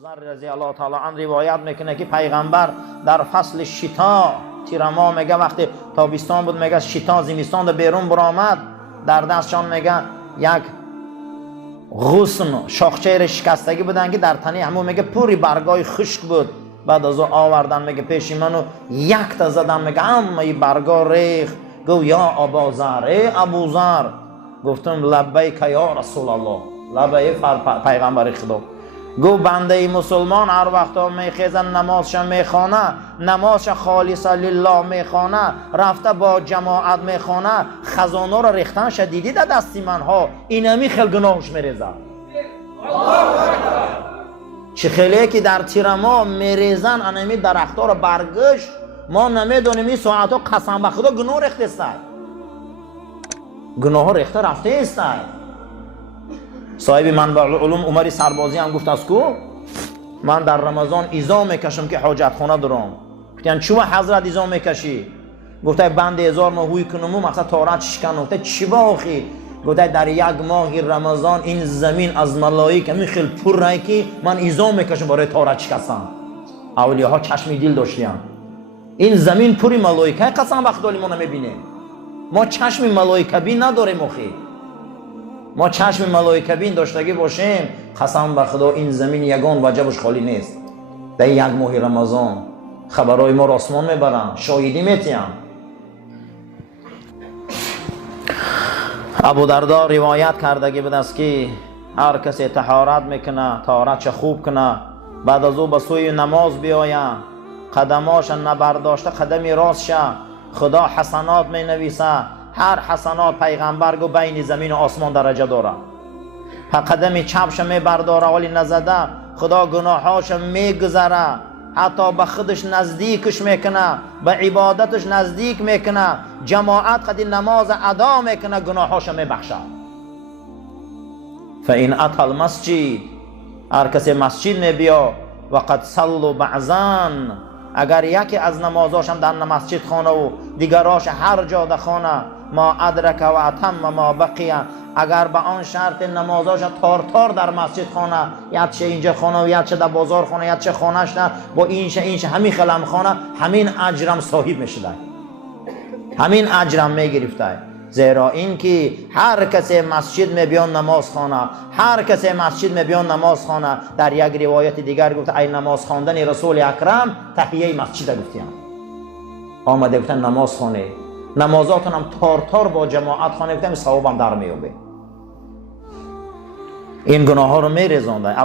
ابوذر رضی الله تعالی عنه روایت میکنه که پیغمبر در فصل شتا تیرما میگه وقتی تابستان بود میگه شتا زمستان بیرون برآمد در دستشان میگه یک غصن شاخچه شکستگی بودن که در تنه همون میگه پوری برگای خشک بود. بعد از او آوردن میگه پیش منو یک تا زدن میگه همه برگا ریخ. گو یا ابوذر ای ابوذر. گفتم لبیک یا رسول الله. لبیک پیغمبر خدا. گو بنده مسلمان هر وقتا میخیزن نمازش میخوانه نمازش خالص لله میخوانه رفته با جماعت میخوانه خزانه را ریختن شدیدی در دستی منها اینمی خیل گناهش میریزه. چه خیلی که در تیرما میریزن انمی درختها را برگشت ما نمیدونیم این ساعت ها قسم به خدا گناه ریخته است. گناه ریخته رفته است. صاحب منبع العلوم عمر سربازی هم گفت است کو من در رمضان ایزا میکشم که حاجت خانه دارم. گفتن چوه حضرت ایزا میکشی؟ گفته بند 1000 ما هوی کنم مقصد تارت شکنم. گفته چی با آخی؟ گفته در یک ماه رمضان این زمین از ملائکه میخیل پر رای که من ایزا میکشم برای تارت شکستن. اولیاء چشمی دل داشتیم این زمین پوری ملائکه قسم به خدا ما نمیبینیم. ما چشم ملائکه بین نداریم آخی. ما چشم ملائکه بین داشتگی باشیم قسم به خدا این زمین یگان وجبش خالی نیست. در یک ماه رمضان خبرهای ما را آسمان میبرن شاهدی میتیم. ابو دردا روایت کردگی بود است که هر کسی طهارت میکنه طهارتش خوب کنه بعد از او به سوی نماز بیاید قدماش نبرداشته قدمی راست شه خدا حسنات می نویسه. هر حسنات پیغمبر گو بین زمین و آسمان درجه داره. قدم چپش می برداره ولی نزده خدا گناهاش می گذره حتی به خودش نزدیکش میکنه به عبادتش نزدیک میکنه جماعت قدی نماز ادا میکنه گناهاش می بخشه. فإن أتى المسجد هر کسی مسجد می بیا و قد صلوا بعضاً اگر یکی از نمازاش هم در مسجد خانه و دیگراش هر جا در خانه ما ادرک و اتم ما بقیه اگر به آن شرط نمازاش تار در مسجد خانه یک چه اینجا خانه و یک چه در بازار خانه یک چه خانهش نه با اینش همین خلم خانه همین اجرم صاحب میشده همین اجرم میگرفته. زیرا این که هر کسی مسجد میبیان نماز خانه هر کسی مسجد میبیان نماز خانه در یک روایت دیگر گفت ای نماز خواندن رسول اکرم تحیه مسجد گفتیم آمده گفتن نماز خانه نمازاتون هم تار با جماعت خانه گفتم ثوابم در میابه. این گناه ها رو میریزونده.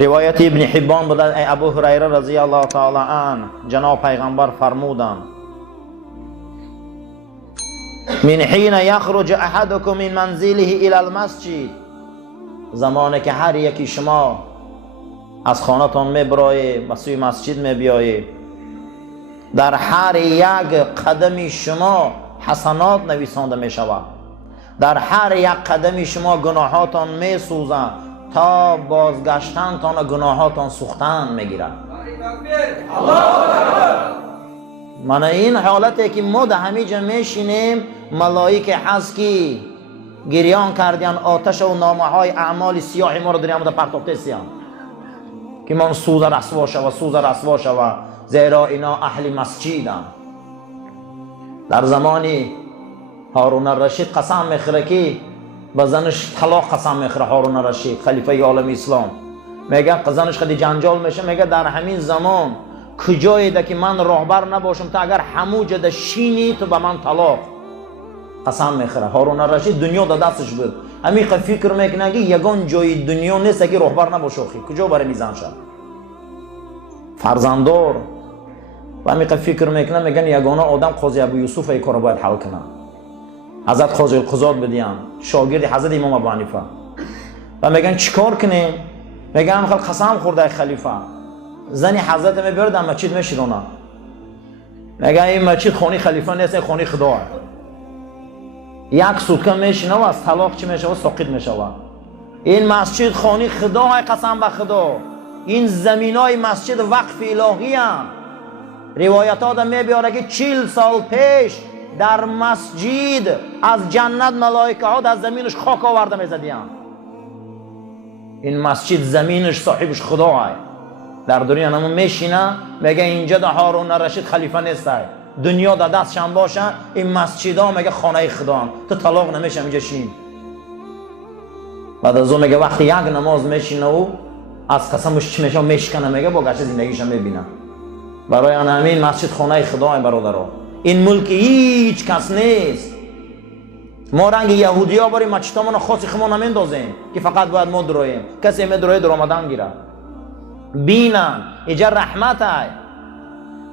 روایت ابن حبان بود ای ابو هریره رضی الله تعالی عنه جناب پیغمبر فرمودند من حين يخرج احدكم من منزله الى المسجد زمانی که هر یکی شما از خانه‌تان میبرای به سوی مسجد میبیایی در هر یک قدم شما حسنات نویسانده میشود در هر یک قدم شما گناهاتان میسوزند تا بازگشتنتان گناهاتان سوختن میگیرد. من این حالتی که ما در همه جا میشینیم ملائکه هست که گریان کردن آتش و نامه های اعمال سیاه ما رو در همه پرتاخته سیان که من سوز رسوا شوه زیرا اینا اهل مسجدن. در زمانی هارون الرشید قسم میخوره که به زنش طلاق قسم میخوره. هارون الرشید خلیفه عالم اسلام میگه زنش خیلی جنجال میشه میگه در همین زمان کجایی ده که من راهبر نباشم تا اگر همو جده شینی تو به من طلاق قسم میخوره. هارون الرشید دنیا در دستش بود همین فکر میکنه که یگان جای دنیا نیست که راهبر نباشه کجا برای میزن شد فرزنددار و همین فکر میکنه میگن یگانه آدم قاضی ابو یوسف ای کارو باید حل کنه. حضرت قاضی القضات بدیم شاگرد حضرت امام ابو حنیفه و میگن چیکار کنیم؟ میگن قسم خورده خلیفه زنی حضرت میبره در مسجد میشیرونه میگه این مسجد خانه خلیفه نیست این خانه خدا است. یک سوتکه میشینه و از طلاق چی میشه و ساقط میشه. این مسجد خانه خدا های قسم به خدا این زمین های مسجد وقف الهی هم. روایت ها میبیاره که 40 سال پیش در مسجد از جنت ملائکه ها در زمینش خاک آورده میزدیم این مسجد زمینش صاحبش خداه. در دنیا نمون میشینه میگه اینجا ده هارون رشید خلیفه نیست، دنیا در دستشان باشه، این مسجد ها میگه خانه خدا هم. تو طلاق نمیشه اینجا شین. بعد از اون میگه وقتی یک نماز میشینه و از قسمش چی میشه میشکنه، میگه با گشت زندگیشم میبینه. برای همین مسجد خانه خدا هم برادرها. این ملک هیچ کس نیست. ما رنگ یهودی ها برای مسجدامون خاصی خمون نمیندازیم که فقط باید ما درویم. کسی میدروه در آمدن گیره. بینن اینجا رحمت های.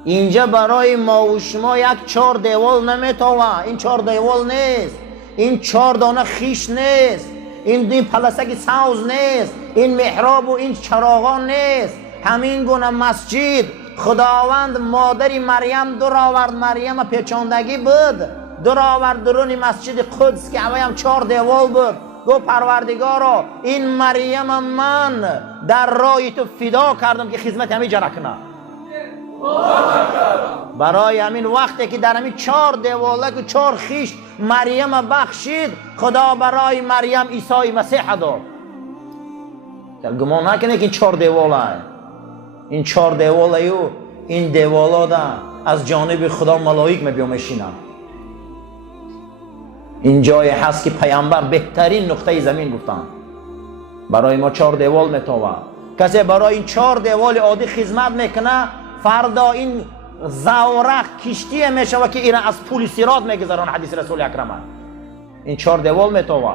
اینجا برای ما و شما یک 4 دیوال نمیتوه. این 4 دیوال نیست. این 4 دانه خیش نیست. این پلسک سوز نیست. این محراب و این چراغان نیست. همین گونه مسجد خداوند مادری مریم در آورد، مریم پیچاندگی بود، در آورد درون مسجد قدس که هم 4 دیوال بود. گو پروردگارا این مریم من در راه تو فدا کردم که خدمت همین جا کنه. برای همین وقتی که در همین 4 دیوالک و 4 خیش مریم بخشید، خدا برای مریم عیسی مسیح داد. گمان نکنه که این 4 دیواله، این 4 دیواله و این دیوالا ده از جانب خدا ملائک می میشینن. این جای هست که پیامبر بهترین نقطه زمین گفتن برای ما 4 دیوال میتوه. کسی برای این 4 دیوال عادی خدمت میکنه، فردا این زورق کشتی میشه و که اینا از پول صراط میگذرن. حدیث رسول اکرم این 4 دیوال میتوه.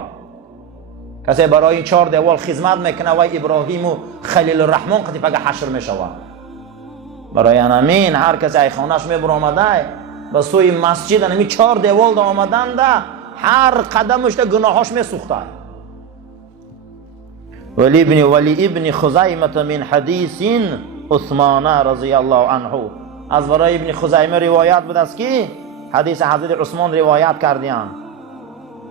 کسی برای این 4 دیوال خدمت میکنه و ابراهیم و خلیل الرحمن قتی پگه حشر میشوه. برای همین هر کسی ای خانهش میبر آمده به سوی مسجد همین 4 دیوال دا آمدن ده، هر قدمش ده گناهاش میسوخته. ولی ابن خزیمه من حدیث عثمان رضی الله عنه، از برای ابن خزیمه روایت بود است که حدیث حضرت عثمان روایت کردیان.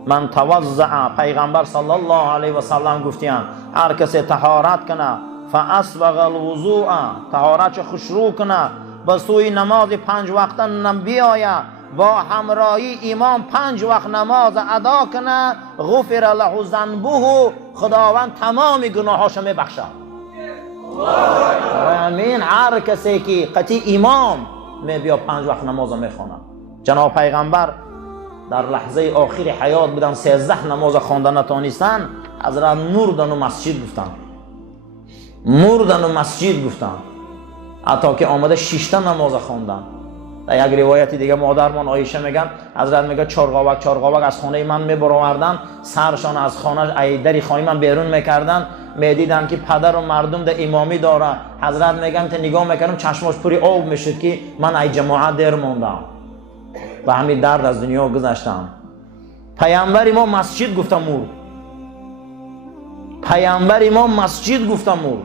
من توضع، پیغمبر صلی الله علیه و سلم گفتیان هر کسی طهارت کنه، فاسبغ الوضوء، طهارت خوشرو کنه، به سوی نماز 5 وقته بیاید، با همراهی امام 5 وقت نماز ادا کنه، غفر له ذنبه، خداوند تمام گناهاش میبخشه. همین هر کسی که قطعی امام میبیا 5 وقت نماز میخونه. جناب پیغمبر در لحظه آخر حیات بودن، 13 نماز خواندن نتونستن، حضرت مردن و مسجد گفتن، مردن و مسجد گفتن، حتی که آمده 6 نماز خواندن. در یک روایت دیگه مادرمان عایشه میگن حضرت میگه چارقاوک از خانه من میبروردن، سرشان از خانه ای دری خانه من بیرون میکردن، میدیدن که پدر و مردم در امامی داره. حضرت میگن تا نگاه میکردم چشماش پوری آب میشد که من ای جماعت دیر موندم و همین درد از دنیا گذشتم. پیامبر ما مسجد گفتم مرد، پیامبر ما مسجد گفتم مرد.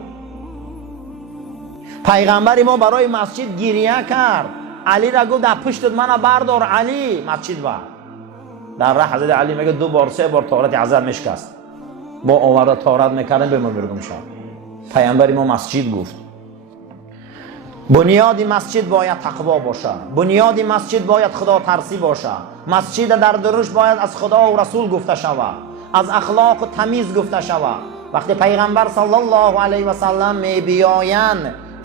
پیغمبر ما برای مسجد گریه کرد. علی را گفت در پشت من بردار علی، مسجد بر. در راه حضرت علی میگه 2 بار 3 بار طهارت حضرت میشکست، با آورده طهارت میکردن به ما برگم شد. پیامبر ما مسجد گفت. بنیاد مسجد باید تقوا باشه، بنیاد مسجد باید خدا ترسی باشه. مسجد در درش باید از خدا و رسول گفته شود، از اخلاق و تمیز گفته شود. وقتی پیغمبر صلی الله علیه و سلم میبیاین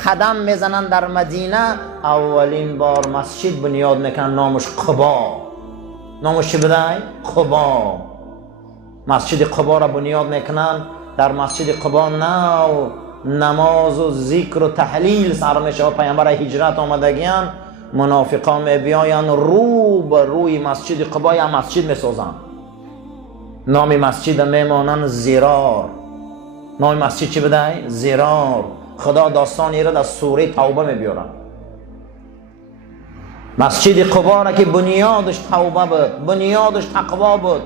قدم میزنن در مدینه، اولین بار مسجد بنیاد میکنن، نامش قبا. نامش چی بوده؟ قبا. مسجد قبا را بنیاد میکنن. در مسجد قبا نماز و ذکر و تحلیل سر میشه. پیامبر هجرت آمدگیان، منافقان میبیاین رو به روی مسجد قبا یا مسجد میسازن. نام مسجد میمانن زرار. نام مسجد چی بوده؟ زرار. خدا داستانی را در سوره توبه میبیارن. مسجد قبا را که بنیادش توبه بود، بنیادش تقوا بود،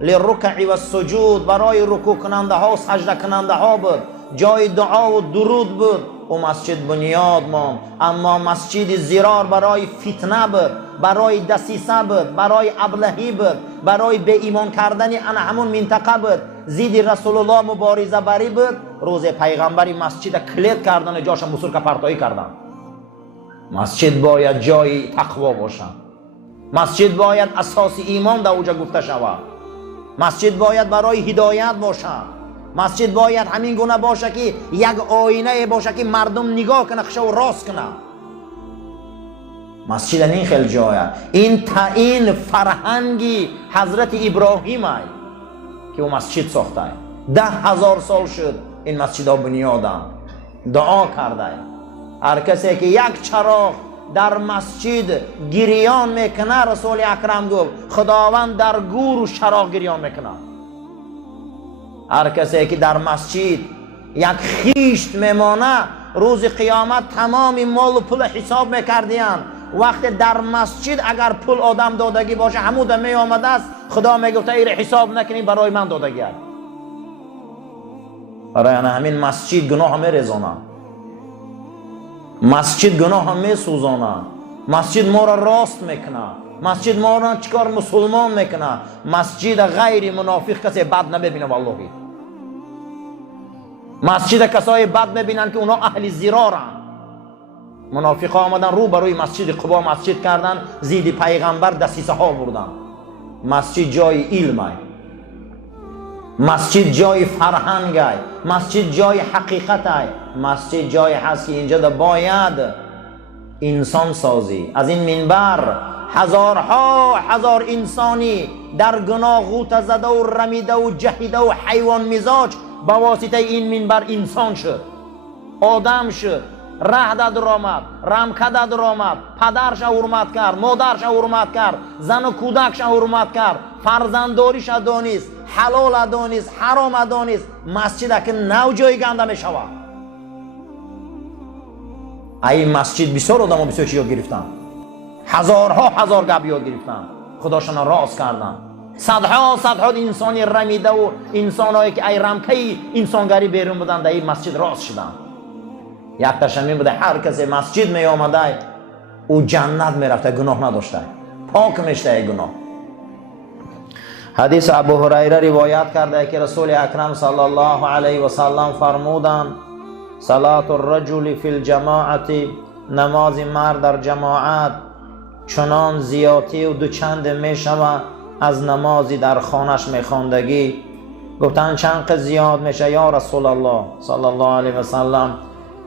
للرکع و السجود، برای رکوع کننده ها و سجده کننده ها بود، جای دعا و درود بود. و مسجد بنیاد ماند. اما مسجد زرار برای فتنه بود، برای دسیسه بود، برای ابلهی بود، برای به ایمان کردن همون منطقه بود. زید رسول الله مبارزه بری بود. روز پیغمبری مسجد کلید کردن، جاش بسر که پرتایی کردن. مسجد باید جای تقوا باشه. مسجد باید اساس ایمان در اوجا گفته شود. مسجد باید برای هدایت باشه. مسجد باید همین گونه باشه که یک آینه باشه که مردم نگاه کنه خشو و راست کنه. مسجد این خیلی جایه. این فرهنگی حضرت ابراهیم ای که او مسجد ساخته. 10,000 سال شد این مسجد ها بنیادن. دعا کرده هر کسی که یک چراغ در مسجد گریان میکنه، رسول اکرم گفت خداوند در گور و چراغ گریان میکنه. هر کسی که در مسجد یک خیشت میمانه، روز قیامت تمام مال و پول حساب میکردیان. وقتی در مسجد اگر پول آدم دادگی باشه هموده می آمده است، خدا میگفته ایره حساب نکنی برای من دادگی است. برای همین مسجد گناه میریزانه، مسجد گناه میسوزانه، مسجد ما را راست میکنه، مسجد ما را چیکار مسلمان میکنه. مسجد غیر منافق کسی بد نمیبینه. والله مسجد کسای بد میبینن که اونا اهل زرارن. منافق ها آمدن رو بروی مسجد قبا مسجد کردن، زید پیغمبر دسیسه ها بردن. مسجد جای علم، مسجد جای فرهنگ است، مسجد جای حقیقت است، مسجد جای هست که اینجا باید انسان سازی. از این منبر هزارها هزار انسانی در گناه غوطه زده و رمیده و جهیده و حیوان مزاج با واسطه این منبر انسان شد، آدم شد، ره در آمد، رمکه در آمد، پدرش حرمت کرد، مادرش حرمت کرد، زن و کودکش حرمت کرد، فرزنداریش دانست، حلال دانست، حرام دانست. مسجد که نو جای گنده می شود. این مسجد بسیار آدم ها بسیار چیز گرفتن، هزارها هزار گپ یاد گرفتن، خداشان راست کردن. صدها انسانی رمیده و انسانهایی که ای رمکه انسانگری بیرون بودن در این مسجد راست شدن. یک تشمیم بوده هر کسی مسجد می آمده او جنت می رفته، گناه نداشته، پاک میشته گناه. حدیث ابو هریره روایت کرده که رسول اکرم صلی الله علیه و سلم فرمودند صلات الرجل فی الجماعت، نماز مرد در جماعت چنان زیاتی و دوچند می شود از نمازی در خانش می خواندگی. گفتن چند قد زیاد میشه یا رسول الله صلی الله علیه و سلم؟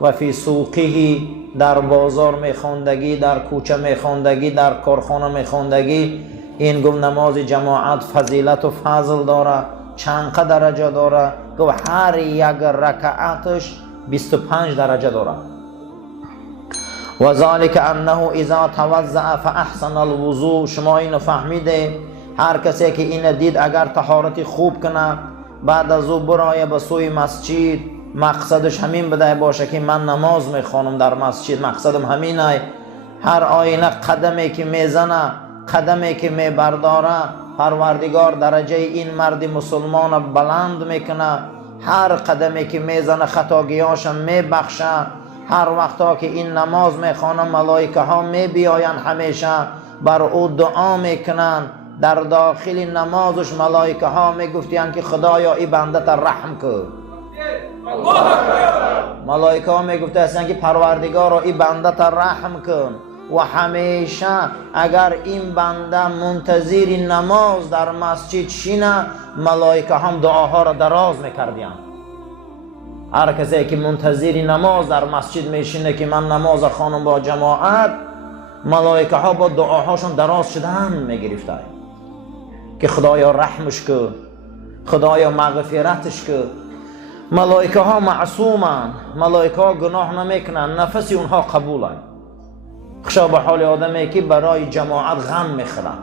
و فی سوقه، در بازار میخوندگی، در کوچه میخوندگی، در کارخانه میخوندگی. این گفت نماز جماعت فضیلت و فضل داره، چند درجه داره؟ گفت هر یک رکعتش 25 درجه داره. و ذالک انه اذا توضأ فاحسن الوضوء. شما اینو فهمیده؟ هر کسی که این دید اگر طهارت خوب کنه، بعد از او برای به سوی مسجد، مقصدش همین بده باشه که من نماز میخوانم در مسجد، مقصدم همینه. هر آینه قدمی که میزنه، قدمی که میبرداره، پروردگار درجه این مرد مسلمان بلند میکنه. هر قدمی که میزنه خطاگیاش میبخشه. هر وقتا که این نماز میخوانه ملائکه ها میبیاین، همیشه بر او دعا میکنن. در داخل نمازش ملائکه ها میگفتین که خدایا ای بنده تا رحم کن. ملائکه ها میگفته هستن که پروردگار ای بنده تا رحم کن. و همیشه اگر این بنده منتظر نماز در مسجد شینه، ملائکه هم دعاها را دراز میکردین. هر کسی که منتظر نماز در مسجد میشینه که من نماز خوانم با جماعت، ملائکه ها با دعاهاشون دراز شدن میگرفتن که خدایا رحمش کن، خدایا مغفرتش کن. ملائکه ها معصومن، ملائکه ها گناه نمیکنن، نفس اونها قبوله. خشا به حال آدمی که برای جماعت غم میخورن.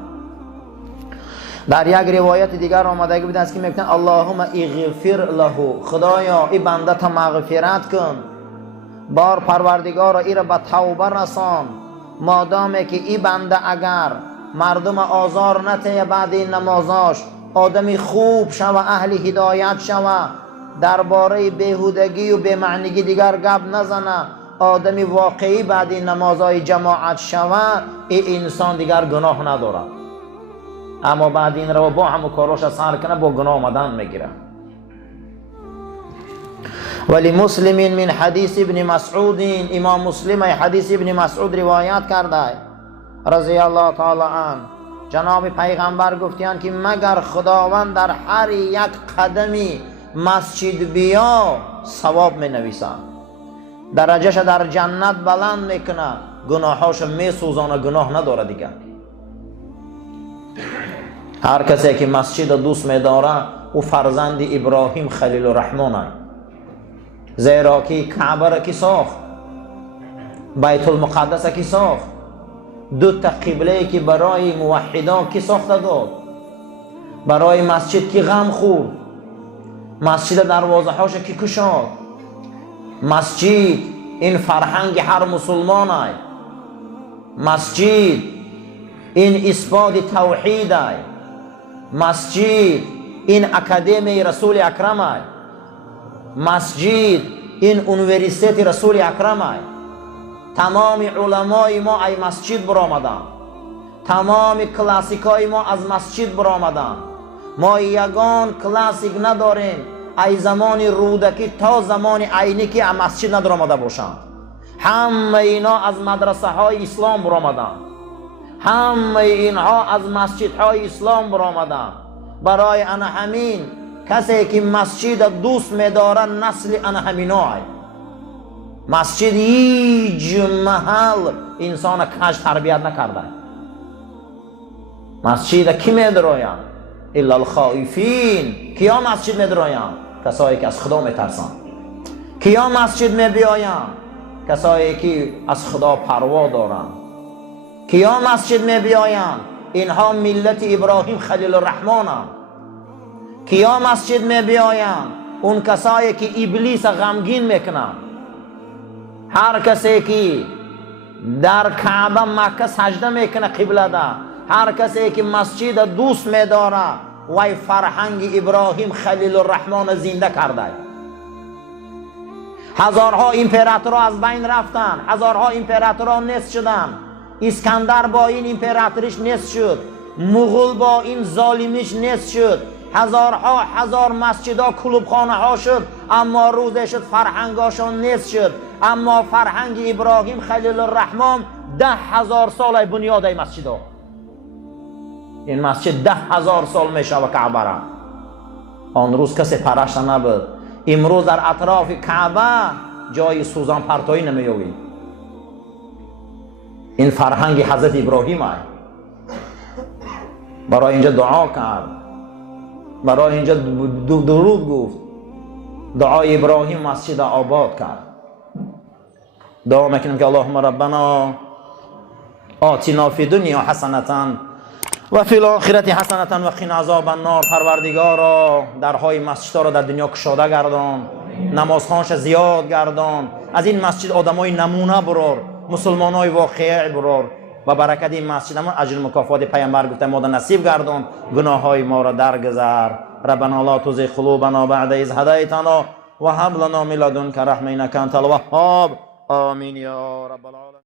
در یک روایت دیگر آمدگی بوده است که میگن اللهم اغفر له، خدایا این بنده تا مغفرت کن. بار پروردگار ای را به توبه رسان. مادامی که این بنده اگر مردم آزار نته بعد این نمازاش، آدمی خوب شوه، اهل هدایت شوه، درباره بیهودگی و بی‌معنیگی دیگر گپ نزنه، آدمی واقعی بعد این نمازهای جماعت شوه، این انسان دیگر گناه نداره. اما بعد این رو با همو کاراش سر کنه با گناه آمدن میگیره. ولی مسلم من حدیث ابن مسعود، امام مسلم حدیث ابن مسعود روایت کرده رضی الله تعالی عنه، جناب پیغمبر گفتیان که مگر خداوند در هر یک قدمی مسجد بیا ثواب می نویسن، درجهش در جنت بلند میکنه، گناهاش میسوزانه، گناه نداره دیگه. هر کسی که مسجد دوست میداره او فرزند ابراهیم خلیل الرحمن است، زیرا که کعبه را کی ساخت، بیت المقدس کی ساخت، دو تا قبله که برای موحدان کی ساخته داد، برای مسجد کی غم خورد، مسجد دروازه هاش کی کشاد. مسجد این فرهنگ هر مسلمان است، مسجد این اثبات توحید است، مسجد این اکادمی رسول اکرم است، مسجد این اونیورسیته رسول اکرم است. تمام علمای ما از مسجد برآمدند، تمام کلاسیکای ما از مسجد برآمدند. ما یگان کلاسیک نداریم از زمان رودکی تا زمان عینی که از مسجد ندرآمده باشند. همه اینا از مدرسه های اسلام برآمدند، همه اینها از مسجد های اسلام برآمدند. برای آن همین کسی که مسجد دوست می‌داره نسل آن همینا است. مسجد هیچ محل انسان کج تربیت نکرده. مسجد کی می‌دراند؟ الا الخائفین. کیا مسجد می‌دراند؟ کسایی که از خدا می‌ترسند. کیا مسجد می‌بیایند؟ کسایی که از خدا پروا دارند. کیا مسجد می‌بیایند؟ اینها ملت ابراهیم خلیل الرحمنند. کیا مسجد می‌بیایند؟ اون کسایی که ابلیس غمگین میکنند. هر کسی که در کعبه مکه سجده میکنه قبله ده، هر کسی که مسجد دوست میداره وای فرهنگ ابراهیم خلیل الرحمن زنده کرده. هزارها امپراتورها از بین رفتن، هزارها امپراتورها نیست شدن. اسکندر با این امپراتوریش نیست شد، مغول با این ظالمیش نیست شد. هزارها هزار مسجدها کلوبخانه ها شد، اما روزه شد فرهنگاشون نیست شد. اما فرهنگ ابراهیم خلیل الرحمن 10,000 سال بنیاد این مسجد ها. این مسجد 10,000 سال میشه و کعبه را آن روز کسی پرست نبود. امروز در اطراف کعبه جای سوزان پرتایی نمی‌یابید. این فرهنگ حضرت ابراهیم است. برای اینجا دعا کرد، برای اینجا درود گفت. دعای ابراهیم مسجد آباد کرد. دعا میکنیم که اللهم ربنا آتنا فی دنیا حسنة و فی الاخرة حسنة و قنا عذاب النار. پروردگارا درهای مسجد را در دنیا کشاده گردان، نمازخوانش زیاد گردان، از این مسجد آدمای نمونه برار، مسلمانای واقعی برار و برکت این مسجد همون اجر مکافات پیامبر گفته ما نصیب گردان. گناههای ما را درگذر. ربنا لا تزغ قلوبنا بعد اذ هدیتنا و هب لنا من لدنک رحمة انک انت الوهاب. آمین یا رب العالمین.